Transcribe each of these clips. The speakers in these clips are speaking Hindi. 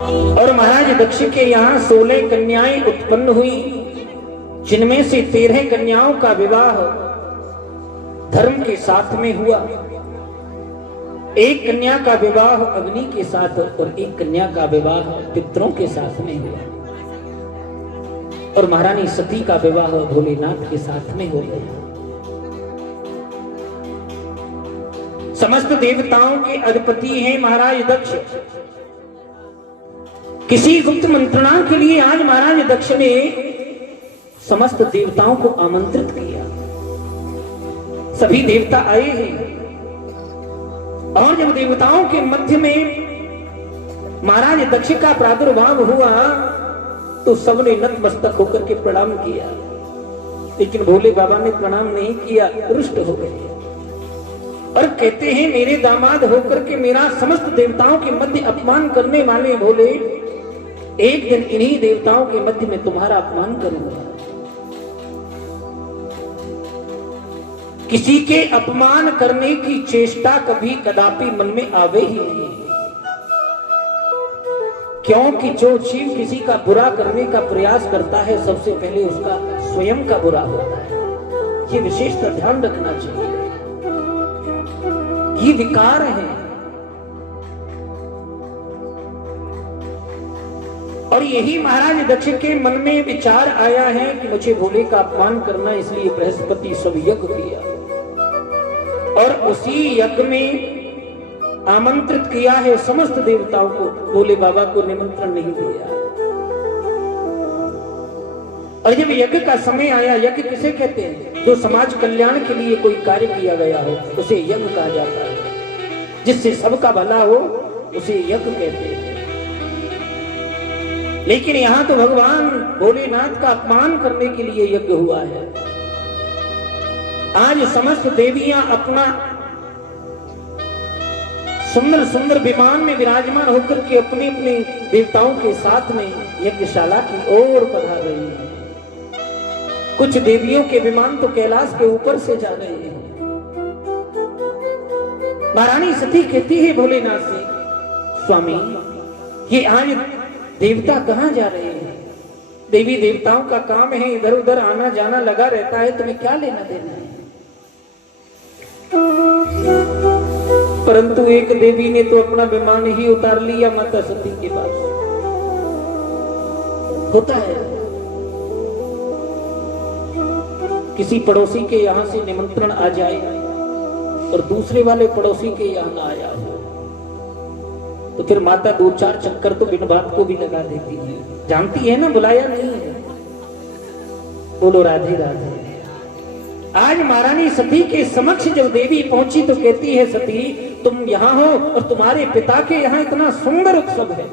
और महाराज दक्ष के यहाँ 16 कन्याएं उत्पन्न हुई, जिनमें से 13 कन्याओं का विवाह धर्म के साथ में हुआ। एक कन्या का विवाह अग्नि के साथ और एक कन्या का विवाह पितरों के साथ में हुआ। और महारानी सती का विवाह भोलेनाथ के साथ में हो गया। समस्त देवताओं के अधिपति हैं महाराज दक्ष। किसी गुप्त मंत्रणा के लिए आज महाराज दक्ष ने समस्त देवताओं को आमंत्रित किया। सभी देवता आए हैं और जब देवताओं के मध्य में महाराज दक्ष का प्रादुर्भाव हुआ तो सबने नतमस्तक होकर के प्रणाम किया, लेकिन भोले बाबा ने प्रणाम नहीं किया, रुष्ट हो गए और कहते हैं मेरे दामाद होकर के मेरा समस्त देवताओं के मध्य अपमान करने वाले भोले, एक दिन इन्हीं देवताओं के मध्य में तुम्हारा अपमान करूंगा। किसी के अपमान करने की चेष्टा कभी कदापि मन में आवे ही नहीं, क्योंकि जो जीव किसी का बुरा करने का प्रयास करता है सबसे पहले उसका स्वयं का बुरा होता है। ये विशेषता ध्यान रखना चाहिए। ये विकार है और यही महाराज दक्ष के मन में विचार आया है कि मुझे भोले का अपमान करना, इसलिए बृहस्पति सब यज्ञ किया और उसी यज्ञ में आमंत्रित किया है समस्त देवताओं को, भोले बाबा को निमंत्रण नहीं दिया। और जब यज्ञ का समय आया, यज्ञ किसे कहते हैं? जो समाज कल्याण के लिए कोई कार्य किया गया हो उसे यज्ञ कहा जाता है। जिससे सबका भला हो उसे यज्ञ कहते हैं। लेकिन यहां तो भगवान भोलेनाथ का अपमान करने के लिए यज्ञ हुआ है। आज समस्त देवियां अपना सुंदर सुंदर विमान में विराजमान होकर के अपने अपने देवताओं के साथ में यज्ञशाला की ओर पधार रही हैं। कुछ देवियों के विमान तो कैलाश के ऊपर से जा रहे हैं। महारानी सती कहती है भोलेनाथ से, स्वामी ये आज देवता कहां जा रहे हैं? देवी देवताओं का काम है इधर उधर आना जाना लगा रहता है, तुम्हें क्या लेना देना है? परंतु एक देवी ने तो अपना विमान ही उतार लिया माता सती के पास। होता है किसी पड़ोसी के यहां से निमंत्रण आ जाए और दूसरे वाले पड़ोसी के यहां ना आया हो तो फिर माता 2-4 चक्कर तो बिन बात को भी लगा देती है। जानती है ना बुलाया नहीं है। बोलो राधे राधे। आज महारानी सती के समक्ष जब देवी पहुंची तो कहती है, सती तुम यहां हो और तुम्हारे पिता के यहां इतना सुंदर उत्सव है,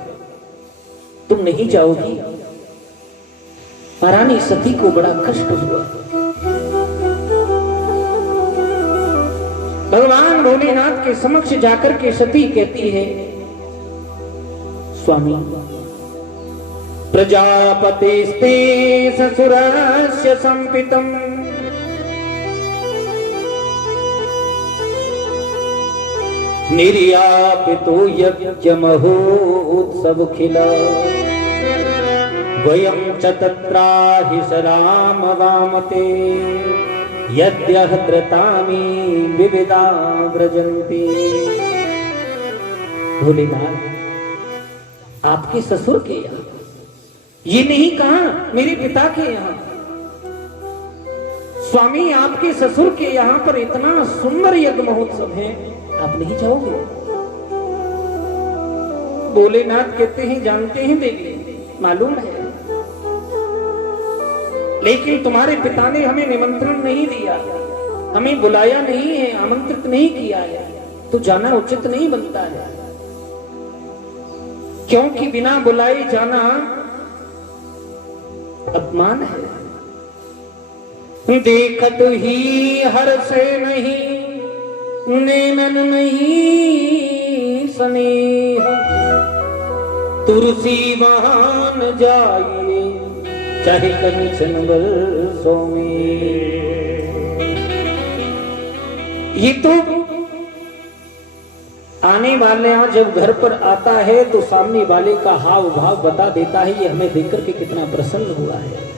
तुम नहीं जाओगी? महारानी सती को बड़ा कष्ट हुआ। भगवान भोलेनाथ के समक्ष जाकर के सती कहती है, स्वामी प्रजापतिस्ते ससुरस्य संपितम् निर्यापितो यज्ञमहोत्सव खिला वयं च तत्राहि सराम वामते यद्यहत्रतामि विविधा व्रजन्ति। भोलेनाथ आपके ससुर के यहाँ, ये नहीं कहा मेरे पिता के यहाँ। स्वामी आपके ससुर के यहाँ पर इतना सुंदर यज्ञ महोत्सव है, आप नहीं जाओगे? भोलेनाथ कहते हैं, जानते हैं देवी, मालूम है, लेकिन तुम्हारे पिता ने हमें निमंत्रण नहीं दिया, हमें बुलाया नहीं है, आमंत्रित नहीं किया है, तो जाना उचित नहीं बनता है। क्योंकि बिना बुलाए जाना अपमान है। देखत ही हर से नहीं नैनन नहीं स्नेह तुलसी वहां न जाइए चाहे कंचन वर्षों में। ये तो आने वाले जब घर पर आता है तो सामने वाले का हाव भाव बता देता है ये हमें देख करके कितना प्रसन्न हुआ है।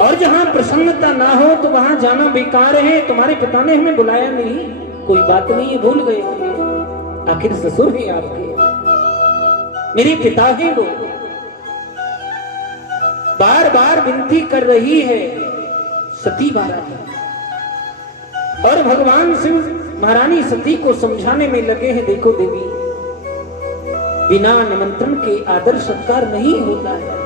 और जहां प्रसन्नता ना हो तो वहां जाना बेकार है। तुम्हारे पिता ने हमें बुलाया नहीं, कोई बात नहीं है, भूल गए होंगे, आखिर ससुर है आपके, मेरे पिता है वो। बार बार विनती कर रही है सती महारानी, और भगवान शिव महारानी सती को समझाने में लगे हैं, देखो देवी, बिना निमंत्रण के आदर सत्कार नहीं होता है।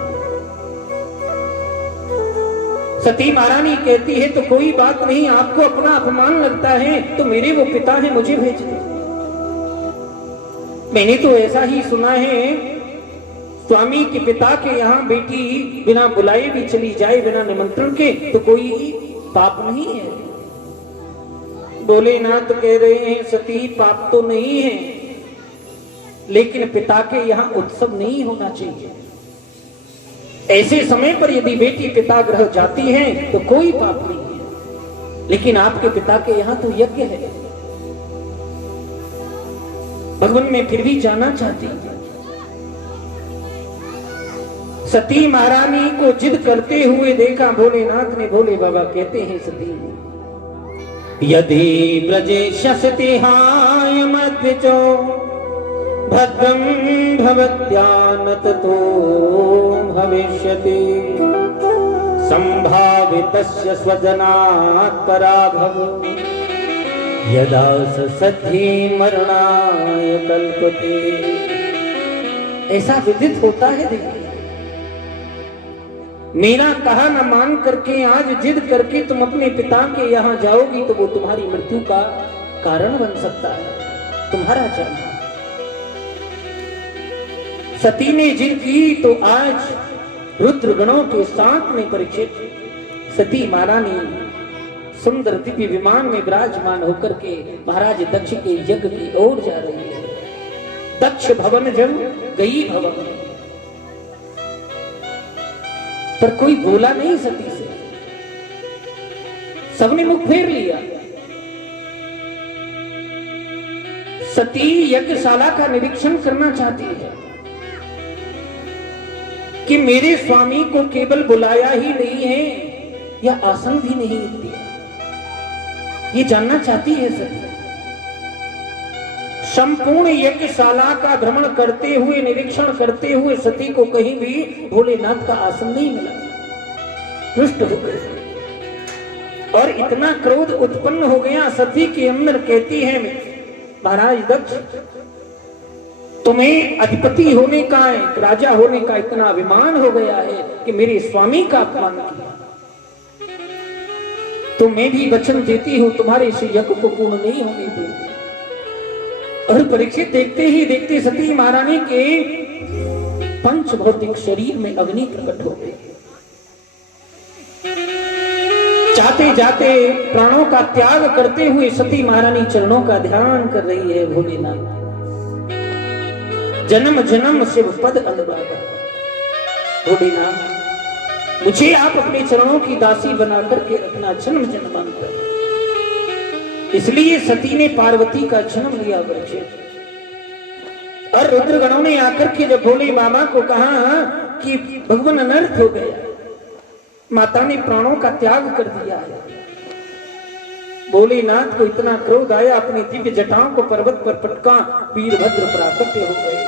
सती महारानी कहती है तो कोई बात नहीं, आपको अपना अपमान लगता है तो मेरे वो पिता है, मुझे भेज दो। मैंने तो ऐसा ही सुना है, स्वामी के पिता के यहाँ बेटी बिना बुलाए भी चली जाए, बिना निमंत्रण के, तो कोई पाप नहीं है। भोलेनाथ कह रहे हैं सती पाप तो नहीं है, लेकिन पिता के यहाँ उत्सव नहीं होना चाहिए। ऐसे समय पर यदि बेटी पिता गृह जाती है तो कोई पाप नहीं है, लेकिन आपके पिता के यहाँ तो यज्ञ है। भगवान में फिर भी जाना चाहती है। सती महारानी को जिद करते हुए देखा भोलेनाथ ने। भोले बाबा कहते हैं सती यदि व्रजेष्यसतिहाय मद्विजो भद्रं भवत्यानत तो भविष्यति संभावितस्य स्वजनात् पराभव यदा सती मरणाय कल्पते। ऐसा विदित होता है देखिए, मेरा कहा न मान करके आज जिद करके तुम अपने पिता के यहाँ जाओगी तो वो तुम्हारी मृत्यु का कारण बन सकता है, तुम्हारा जन्म। सती ने जिद की तो आज रुद्र गणों के साथ में परीक्षित सती महारानी सुंदर दिव्य विमान में विराजमान होकर के महाराज दक्ष के यज्ञ की ओर जा रही है। दक्ष भवन जब गई भवन में, पर कोई बोला नहीं सती से, सबने मुख फेर लिया। सती यज्ञशाला का निरीक्षण करना चाहती है कि मेरे स्वामी को केवल बुलाया ही नहीं है या आसन भी नहीं दिया, ये जानना चाहती है सती। संपूर्ण यज्ञशाला का भ्रमण करते हुए, निरीक्षण करते हुए सती को कहीं भी भोलेनाथ का आसन नहीं मिला। रुष्ट हो गई और इतना क्रोध उत्पन्न हो गया सती के अंदर। कहती है महाराज दक्ष, तुम्हें अधिपति होने का, राजा होने का इतना अभिमान हो गया है कि मेरे स्वामी का अपमान किया। तो मैं भी वचन देती हूं तुम्हारे इस यज्ञ को पूर्ण नहीं होने दूंगी। और परीक्षित देखते ही देखते सती महारानी के पंच भौतिक शरीर में अग्नि प्रकट हो गई। जाते जाते प्राणों का त्याग करते हुए सती महारानी चरणों का ध्यान कर रही है। भोलेनाथ जन्म जन्म शिव पद अनुरागा, भोलेनाथ मुझे आप अपने चरणों की दासी बना करके रखना जन्म जन्मांतर। इसलिए सती ने पार्वती का जन्म लिया परीक्षित। और रुद्रगणों ने आकर के जब भोले बाबा को कहा कि भगवान अनर्थ हो गया, माता ने प्राणों का त्याग कर दिया है, भोलेनाथ को इतना क्रोध आया, अपनी दिव्य जटाओं को पर्वत पर पटका, वीरभद्र प्राकट्य हो गए।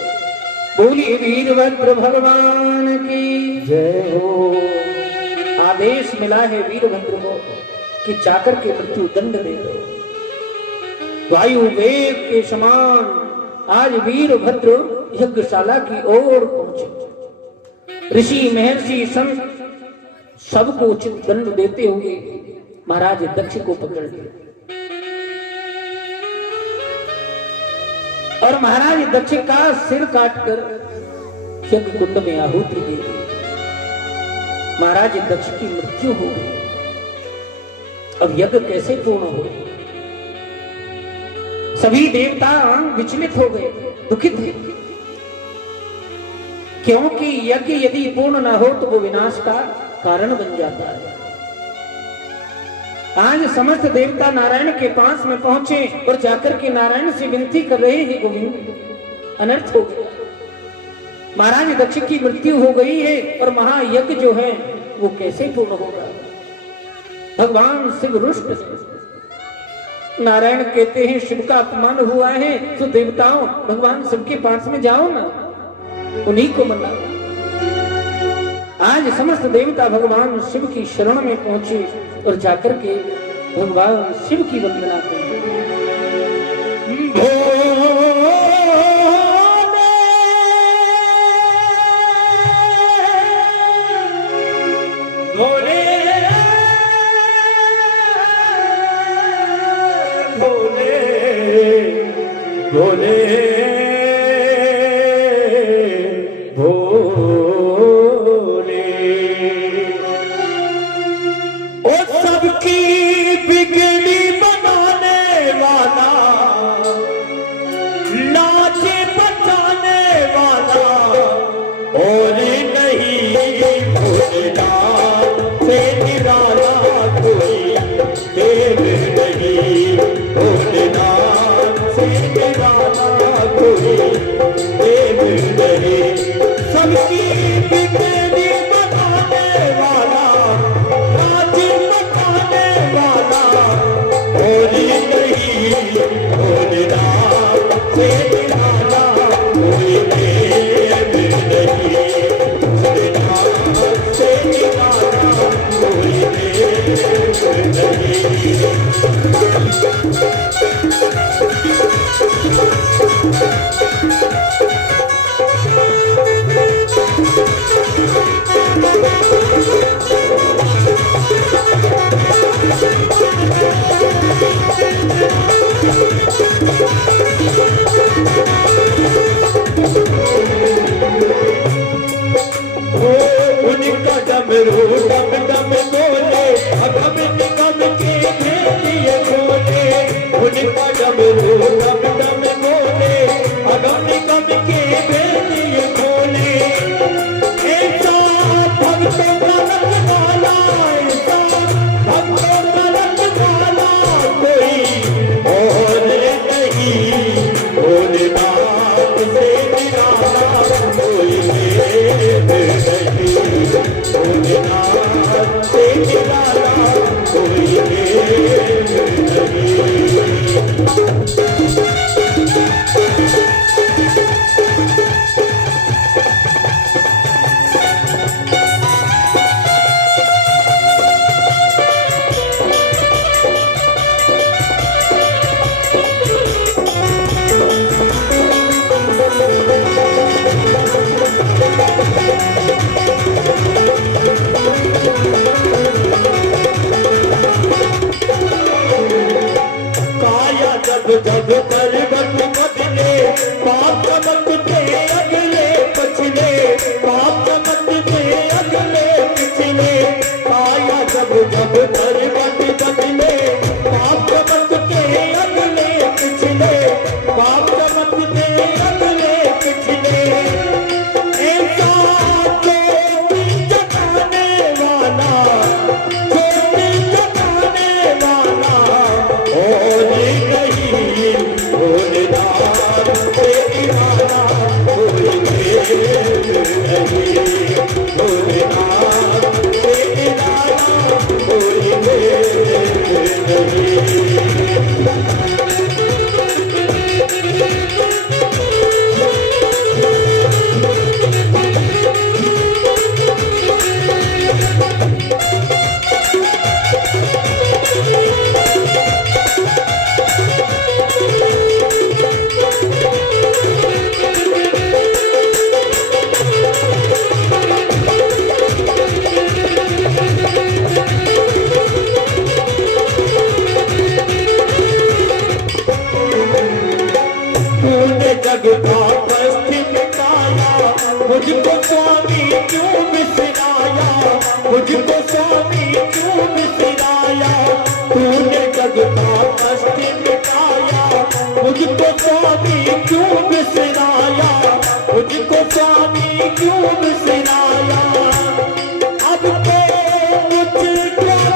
बोलिए वीरभद्र भगवान की जय हो। आदेश मिला है वीरभद्र को कि जाकर के मृत्यु दंड दे दो। वायु वेग के समान आज वीरभद्र यज्ञशाला की ओर पहुंचे। ऋषि महर्षि संत सबको उचित दंड देते हुए महाराज दक्ष को पकड़ लिया और महाराज दक्ष का सिर काटकर यज्ञ कुंड में आहुति दे दी। महाराज दक्ष की मृत्यु हो गई। अब यज्ञ कैसे पूर्ण हो? सभी देवता विचलित हो गए, दुखित थे, क्योंकि यज्ञ यदि पूर्ण न हो तो वो विनाश का कारण बन जाता है। आज समस्त देवता नारायण के पास में पहुंचे और जाकर के नारायण से विनती कर रहे हैं, गोविंद अनर्थ हो गया, महाराज दक्ष की मृत्यु हो गई है और महायज्ञ जो है वो कैसे पूर्ण होगा। भगवान शिव रुष्ट है। नारायण कहते हैं शिव का अपमान हुआ है तो देवताओं भगवान शिव के पास में जाओ ना, उन्हीं को मनाओ। आज समस्त देवता भगवान शिव की शरण में पहुंचे और जाकर के भगवान शिव की वंदना करें। भोले भोले भोले जब पर्वत बदले पाप चमकते अगले पछले, पाप चमकते अगले पिछले, आया जब जब पर्वत बदले पाप चमकते अगले पिछले, पाप चमकते अगले पिछले, ऐसा ज्योति जगाने वाला, ज्योति जगाने वाला और मुझको स्वामी क्यों बिसराया, मुझको स्वामी क्यों बिसराया, तूने जग का कष्ट मिटाया, मुझको स्वामी क्यों बिसराया, मुझको स्वामी क्यों बिसराया, अब तो मुझको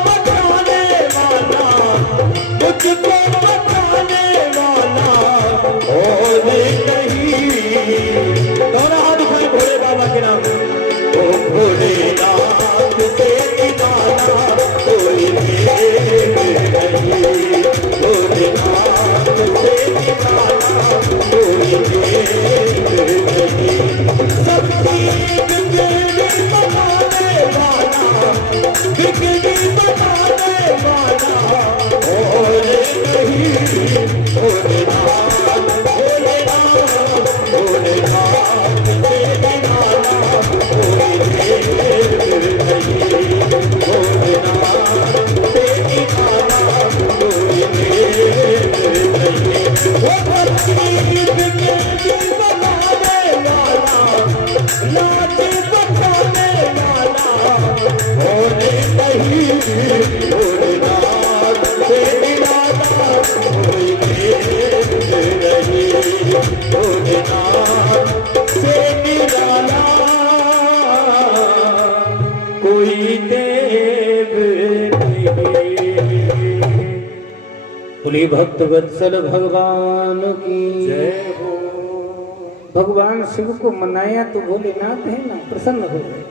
बचाने वाला राम ओ भोलेनाथ से निराला कोई देव नहीं, भोलेनाथ से निराला कोई देव नहीं। सबकी बिगड़ी बनाने वाला, बिगड़ी बनाने वाला और नहीं, भोलेनाथ भोलेनाथ भोलेनाथ से निराला कोई देव नहीं, भोलेनाथ से निराला कोई देव नहीं। वो भक्ति बिगड़ी बनाने वाला, नाच बताने वाला होने नहीं, भोलेनाथ से निराला कोई देव नहीं, भोलेनाथ से निराला कोई देव नहीं। बोले भक्त वत्सल भगवान की जय हो। भगवान शिव को मनाया तो भोलेनाथ है ना, प्रसन्न हो गए।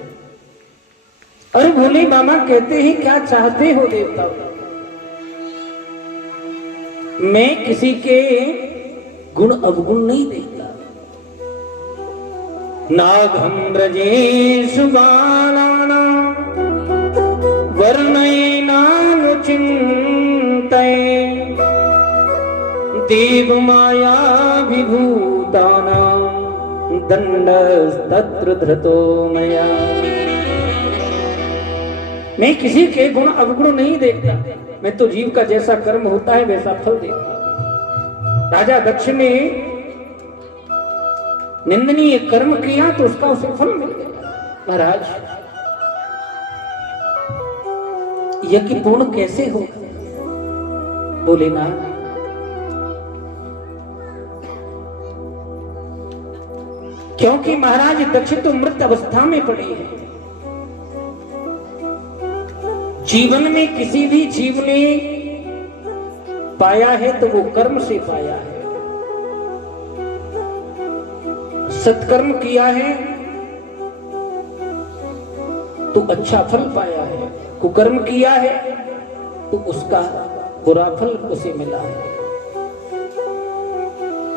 अरे भोले बाबा कहते हैं क्या चाहते हो देवता? मैं किसी के गुण अवगुण नहीं देखता। नाघम ब्रजेषु बालानां वर्णयेनानुचिन्तये देव माया विभूतानां दंडस्तत्र धृतो मया। मैं किसी के गुण अवगुण नहीं देखता, मैं तो जीव का जैसा कर्म होता है वैसा फल देखता। राजा दक्ष ने निंदनीय कर्म किया तो उसका उसे फल मिल गया। महाराज यज्ञ पूर्ण कैसे हो? बोले ना, क्योंकि महाराज दक्ष तो मृत अवस्था में पड़े हैं। जीवन में किसी भी जीव ने पाया है तो वो कर्म से पाया है। सत्कर्म किया है तो अच्छा फल पाया है, कुकर्म किया है तो उसका बुरा फल उसे मिला है।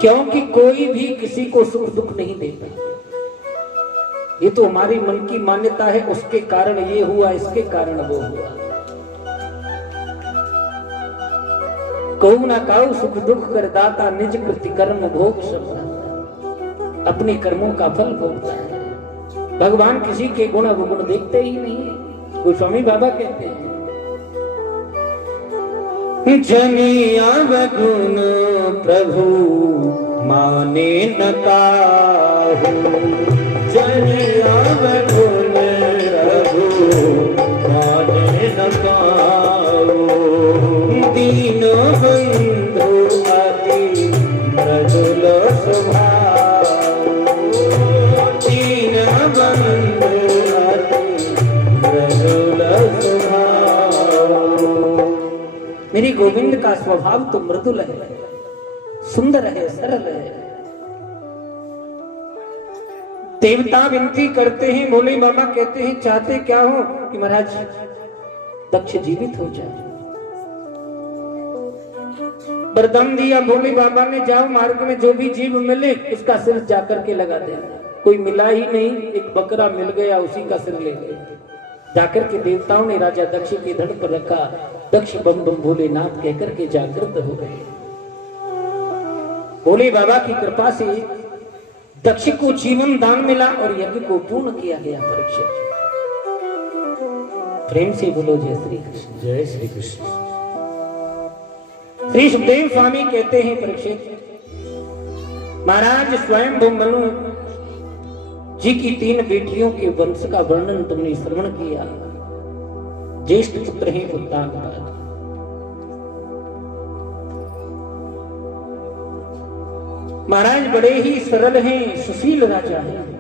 क्योंकि कोई भी किसी को सुख दुख नहीं देता। ये तो हमारी मन की मान्यता है, उसके कारण ये हुआ, इसके कारण वो हुआ। कहू ना कहू सुख दुख कर दाता, निज कृति कर्म भोग सब। अपने कर्मों का फल भोगता है। भगवान किसी के गुण अवगुण देखते ही नहीं है। गोस्वामी बाबा कहते हैं जनी अवगुण प्रभु माने न काहू, जनी अवगुण प्रभु माने न काहू। दीन बंधु अति मृदुल स्वभाव, दीन बंधु अति मृदुल स्वभाव। मेरी गोविंद का स्वभाव तो मृदुल है, सुंदर है, सरल है। देवता विनती करते हैं, भोले बाबा कहते हैं चाहते क्या हो? कि महाराज दक्ष जीवित हो जाए। वरदान दिया भोले बाबा ने, जाओ मार्ग में जो भी जीव मिले उसका सिर जाकर के लगा देना। कोई मिला ही नहीं, एक बकरा मिल गया, उसी का सिर ले गए। जाकर के देवताओं ने राजा दक्ष के धड़ पर रखा। दक्ष बम बम भोलेनाथ कहकर के जागृत हो गए। भोले बाबा की कृपा से दक्ष को जीवन दान मिला और यज्ञ को पूर्ण किया गया। परीक्षित प्रेम से बोलो जय श्री कृष्ण। जय श्री कृष्ण। श्री सुखदेव स्वामी कहते हैं परीक्षित, महाराज स्वयं मनु जी की 3 बेटियों के वंश का वर्णन तुमने श्रवण किया। ज्येष्ठ पुत्र हैं उत्तानपाद। महाराज बड़े ही सरल हैं, सुशील राजा हैं।